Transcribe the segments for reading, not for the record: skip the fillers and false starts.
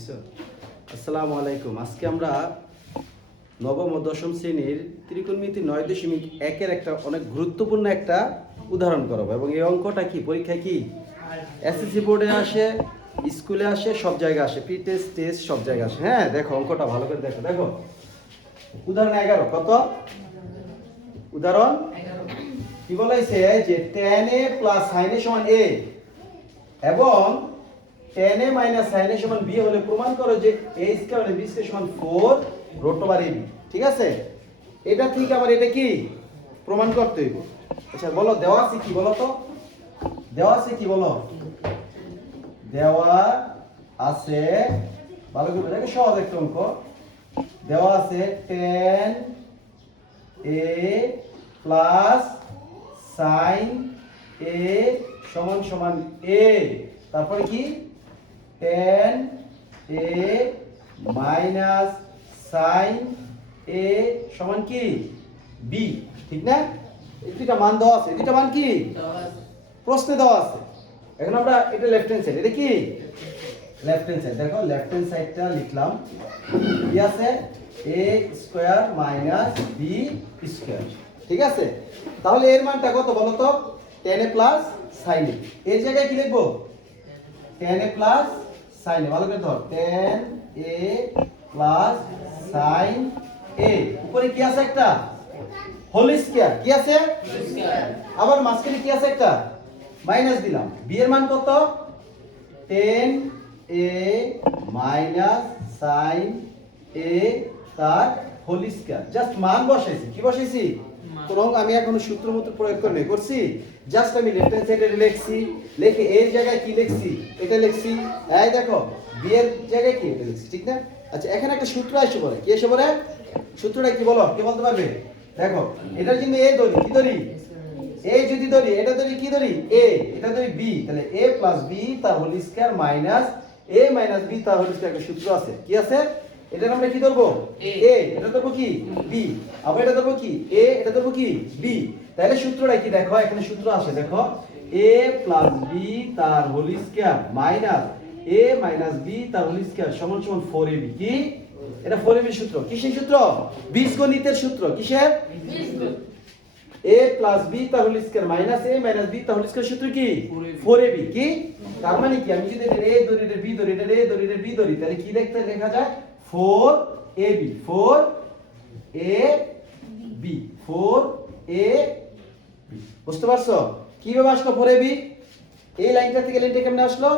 দিছো? আসসালামু আলাইকুম। আজকে আমরা নবম ও দশম শ্রেণীর ত্রিকোণমিতি 9.1 একটা অনেক গুরুত্বপূর্ণ একটা উদাহরণ করাবো এবং এই অঙ্কটা কি পরীক্ষায় কি এসএসসি বোর্ডে আসে, স্কুলে আসে, সব জায়গায় আসে, প্রি টেস্ট টেস্ট সব জায়গায় আসে। হ্যাঁ, দেখো অঙ্কটা ভালো করে দেখো। দেখো উদাহরণ 11 কত? উদাহরণ কি বলাইছে যে tan a plus sin a সমান a এবং tan a minus sin a সমান b হলে প্রমাণ করো যে a স্কয়ার হলে b স্কয়ার সমান 4 রুট ওভার ab। ঠিক আছে, এটা ঠিক। আবার এটা কি প্রমাণ করতে হইব। আচ্ছা বলো, দেওয়া আছে কি বলো তো? দেওয়া আছে কি বলো? দেওয়া আছে, ভালো করে দেখো, সহজ একটা অঙ্ক। দেওয়া আছে tan a plus sin a সমান সমান a, তারপরে কি tan a minus sin a সমান কি b। ঠিক না? এই দুইটা মান দেওয়া আছে। দুইটা মান কি প্রশ্নে দেওয়া আছে। এখন আমরা এটা লেফট হ্যান্ড সাইড, এটা কি লেফট হ্যান্ড সাইড। দেখো লেফট হ্যান্ড সাইডটা লিখলাম, কি আছে a square minus b square. ঠিক আছে, তাহলে এর মানটা কত বলো তো? tan a plus sin a। এর জায়গায় কি লিখবো? tan a plus sin a। ভালো করে ধর, tan a plus sin a। উপরে কি আছে একটা হোল স্কয়ার, কি আছে আবার মাঝখানে কি আছে একটা মাইনাস দিলাম। b এর মান কত? tan a minus sin a তার হোল স্কয়ার। জাস্ট মান বসাইছি। কি বসাইছি? কোনো আমি এখনো সূত্র মতো প্রয়োগ করে নেই, করছি জাস্ট আমি লেফট হ্যান্ড সাইডে লিখছি, লিখে এর জায়গায় কি লিখছি এটা লিখছি। এই দেখো b এর জায়গায় কি এটা লিখছি। ঠিক না? আচ্ছা, এখানে একটা সূত্র আসে বলে, কি এসে বলে? সূত্রটা কি বলো, কে বলতে পারবে? দেখো এটার কিন্তু a ধরি, কি ধরি a, যদি ধরি এটা ধরি কি ধরি a, এটা ধরি b, তাহলে a প্লাস b তার whole square minus a minus b তার হোল স্কয়ার। একটা সূত্র আছে, কি আছে? এটা আমরা কি ধরবো? a, এটা ধরবো কি b, আবার এটা ধরবো কি a, এটা ধরবো কি b। তাহলে সূত্রটা কি দেখো, এখানে সূত্র আছে দেখো, a প্লাস b তার whole square minus a minus b তার হোল স্কয়ার সমান সমান 4ab। কি এটা 4ab সূত্র? কিসের সূত্র? বীজগণিতের সূত্র। কিসের? a প্লাস b তার whole square minus a minus b তার হোল স্কয়ার সূত্র কি 4ab। কি তার মানে কি, আমি যদি এটা a ধরি, এটা b ধরি, এটা a ধরি, এটা b ধরি, তাহলে কি লিখতে লেখা যায় 4ab, 4ab, 4ab। বুঝতে পারছো কিভাবে আসলো 4ab? এই লাইনটা থেকে লাইনটা কেমনে আসলো?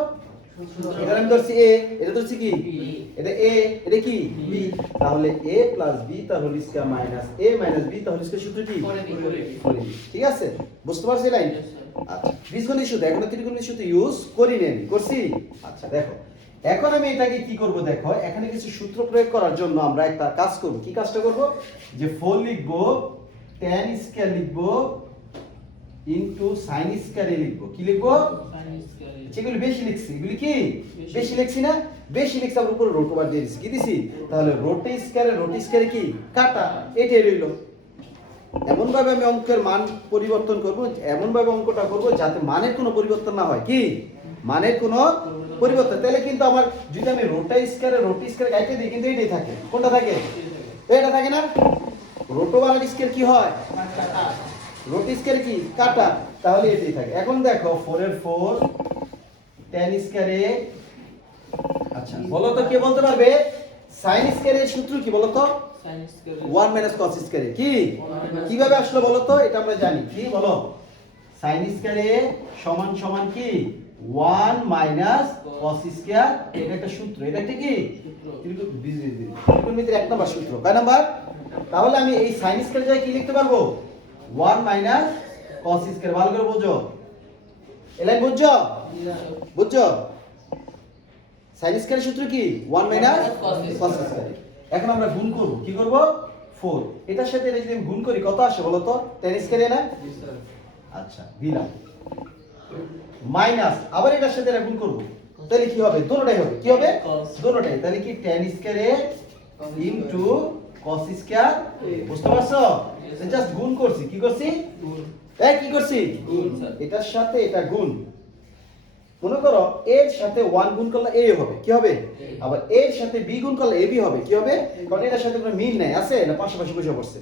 এটা আমি ধরছি a, এটা ধরছি কি এটা a, এটা কি b, তাহলে a প্লাস b তার whole square minus a minus b তার হোল স্কয়ার সূত্র কি 4ab। ঠিক আছে, বুঝতে পারছো এই লাইন? আচ্ছা, বীজগণিত সূত্র এখনো ত্রিকোণমিতির সূত্র ইউজ করি নেন, করছি। আচ্ছা দেখো, এখন আমি এটাকে কি করব? দেখো এখানে কিছু সূত্র প্রয়োগ করার জন্য আমরা একটা কাজ করব। কি কাজটা করব? যে 4 লিখবো, tan স্কয়ার লিখবো, ইনটু sin স্কয়ার লিখবো। কি লিখবো? যেগুলো বেশি লিখছি, এগুলি কি বেশি লিখছি না? বেশি লিখছি, আমরা উপরে রুট ওভার দিয়ে দিছি। কি দিছি? তাহলে রুট স্কয়ারে কি কাটা, এটাই রইলো। এমন ভাবে আমি অঙ্কের মান পরিবর্তন করব, এমন ভাবে অঙ্কটা করব যাতে মানের কোনো পরিবর্তন না হয়। কি মানের কোনো পরিবর্তন? তাহলে কিন্তু আমার যদি আমি রুট স্কয়ারে কাটে দিই, কিন্তু এটাই থাকে। কোনটা থাকে? এটা থাকে না? রুট ওভার স্কয়ার কি হয়? রুট স্কয়ার কি কাটা, তাহলে এটাই থাকে। এখন দেখো 4 এর 4 tan স্কয়ারে। আচ্ছা বলো তো, কে বলতে পারবে sin স্কয়ারের সূত্র কি বলো তো? 1 মাইনাস cos স্কয়ারে। কি কিভাবে আসলো বলো তো? এটা আমরা জানি। কি বলো? sin স্কয়ারে সমান সমান কি 1 মাইনাস cos স্কয়ার। এটা একটা সূত্র, এটা একটা কি ত্রিকোণমিতির 1 নাম্বার সূত্র। কয় নাম্বার? তাহলে আমি এই sin স্কয়ার জায়গায় কি লিখতে পারবো? 1 মাইনাস cos স্কয়ার। ভালো করে বুঝো, এলাই বুঝছো? বুঝছো? sin স্কয়ারের সূত্র কি 1 মাইনাস cos স্কয়ার। এখন আমরা গুণ করব। কি করব? 4 এটার সাথে এটা যদি আমি গুণ করি কত আসে বলো তো? tan স্কয়ারে না? আচ্ছা দিলাম, মাইনাস আবার এটার সাথে এটা গুণ করব, তাহলে কি হবে? দুটোটাই হবে। কি হবে? দুটোটাই। তাহলে কি tan স্কয়ারে ইনটু cos স্কয়ার। বুঝতে পারছো? জাস্ট গুণ করছি। কি করছি? গুণ। এই কি করছি? গুণ। এটার সাথে এটা গুণ, মনে করো এর সাথে 1 গুণ করলে a হবে কি হবে আবার এর সাথে b গুণ করলে ab হবে কি হবে কারণ এটার সাথে কোনো মিল নাই আছে না পাশাপাশি বসে পড়ছে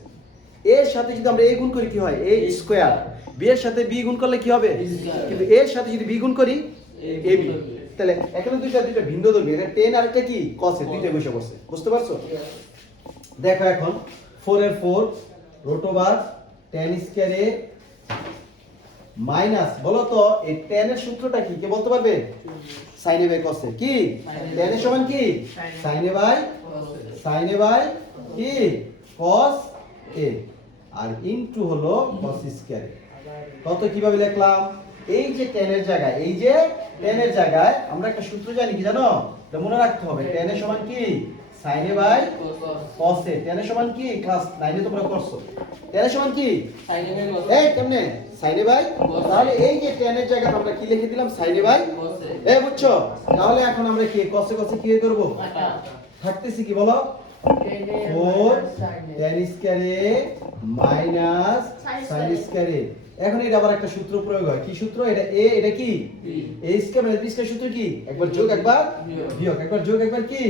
এর সাথে যদি আমরা a গুণ করি কি হয় a স্কয়ার b এর সাথে b গুণ করলে কি হবে কিন্তু এর সাথে যদি b গুণ করি ab তাহলে এখানে দুইটা ভিন্ন ধর্মী এটা tan আর একটা কি cos এর দুইটা বসে পড়ছে বুঝতে পারছো দেখো এখন 4 এর 4 root over tan square a minus বলো তো এই tan এর সূত্রটা কি কে বলতে পারবে sin a by cos a কি tan এর সমান কি sin a বাই কি cos a আর ইনটু হলো cos স্কয়ার কত কিভাবে লিখলাম এই যে tan এর জায়গায় আমরা একটা সূত্র জানি কি জানো এটা মনে রাখতে হবে tan এর সমান কি sin a by cos a tan এর সমান কি ক্লাস 9 এ তোমরা করছো tan এর সমান কি sin a by cos a এই কেমনে sin a বাই তাহলে এই যে tan এর জায়গায় আমরা কি লিখে দিলাম sin a by cos a এই বুঝছো তাহলে এখন আমরা কি cos a কি করব থাকতেছি কি বলো 4 tan square a minus sin square a এখন এটা আবার একটা সূত্র প্রয়োগ হয় কি সূত্র এটা a এটা কি a square minus b square সূত্র কি একবার যোগ একবার বিয়োগ একবার যোগ একবার কি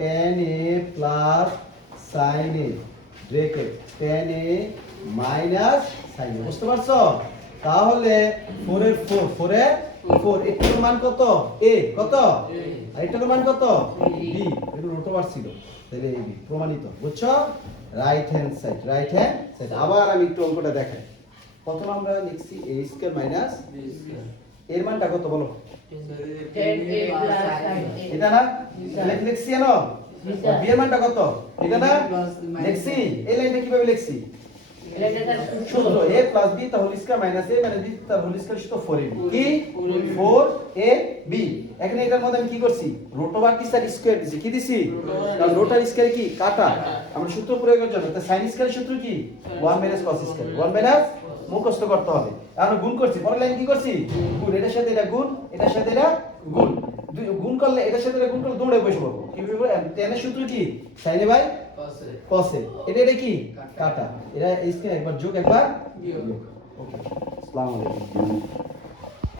tan a plus sin a bracket tan a minus sin a বুঝতে পারছো তাহলে 4 এর 4 এর 4 এটার মান কত a কত আর এটার মান কত b এটা রুট ওভার ছিল তাহলে ab প্রমাণিত বুঝছো রাইট হ্যান্ড সাইড আবার আমি একটু অঙ্কটা দেখাই প্রথম আমরা লিখছি a square minus b square এর মানটা কত বলো 10a plus sin a এটা না লিখছি জানো b এর মানটা কত এটা না লিখছি এই লাইনটা কিভাবে লিখছি সূত্র a plus b তার হোল স্কয়ার মাইনাস a মানে b তার হোল স্কয়ার সূত্র 4ab কি 4ab এখানে এটার মধ্যে আমি কি করছি রুট ওভার কি স্যার স্কয়ার দিছি কি দিছি কারণ রুট আর স্কয়ার কি কাটা আমরা সূত্র প্রয়োগের জন্য তো sin স্কয়ার সূত্র কি 1 মাইনাস cos স্কয়ার 1 মাইনাস মুখস্থ করতে হবে আমরা গুণ করছি পরের লাইন কি করছি গুণ এটার সাথে এটা গুণ এটার সাথে এটা গুণ গুণ করলে এটার সাথে এটা গুণ করলে দৌড়ে বসে পড়বো কি বলবো tan এর সূত্র কি sin a by cos a cos a এটা কি কাটা এটা স্কয়ার একবার যোগ একবার বিয়োগ ওকে আসসালামু আলাইকুম